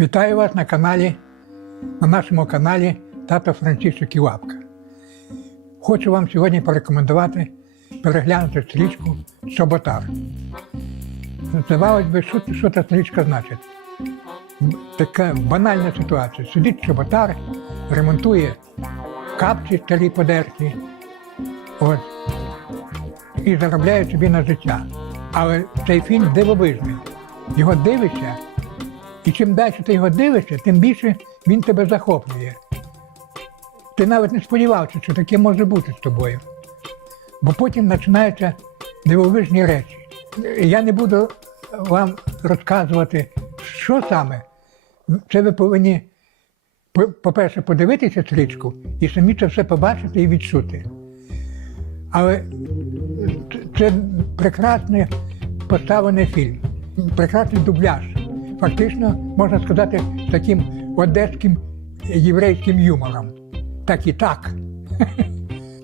Вітаю вас на каналі, на нашому каналі Тато Франциско Ківапка. Хочу вам сьогодні порекомендувати переглянути стрічку Чоботар. Здавалось би, що, що та стрічка значить? Така банальна ситуація. Сидить чоботар, ремонтує капці старі подерті, от, і заробляє собі на життя. Але цей фільм дивовижний. Його дивишся, і чим далі ти його дивишся, тим більше він тебе захоплює. Ти навіть не сподівався, що таке може бути з тобою. Бо потім починаються дивовижні речі. Я не буду вам розказувати, що саме. Це ви повинні, по- по-перше, подивитися стрічку і самі це все побачити і відчути. Але це прекрасний поставлений фільм, прекрасний дубляж. Фактично, можна сказати, таким одеським єврейським юмором. Так і так.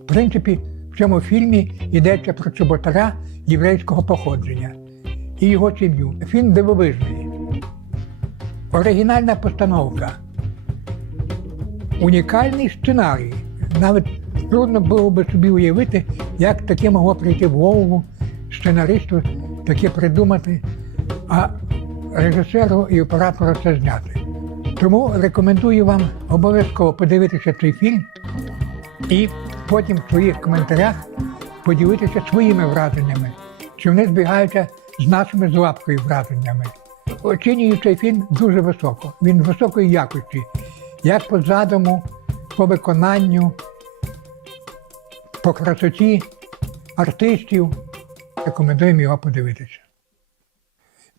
В принципі, в цьому фільмі йдеться про чоботара єврейського походження і його сім'ю. Фільм дивовижний. Оригінальна постановка. Унікальний сценарій. Навіть трудно було би собі уявити, як таке могло прийти в голову сценаристу таке придумати, а режисеру і оператору це зняти. Тому рекомендую вам обов'язково подивитися цей фільм і потім в своїх коментарях поділитися своїми враженнями, чи вони збігаються з нашими з лапкою враженнями. Оцінюю цей фільм дуже високо. Він високої якості, як по задуму, по виконанню, по красоті артистів. Рекомендуємо його подивитися.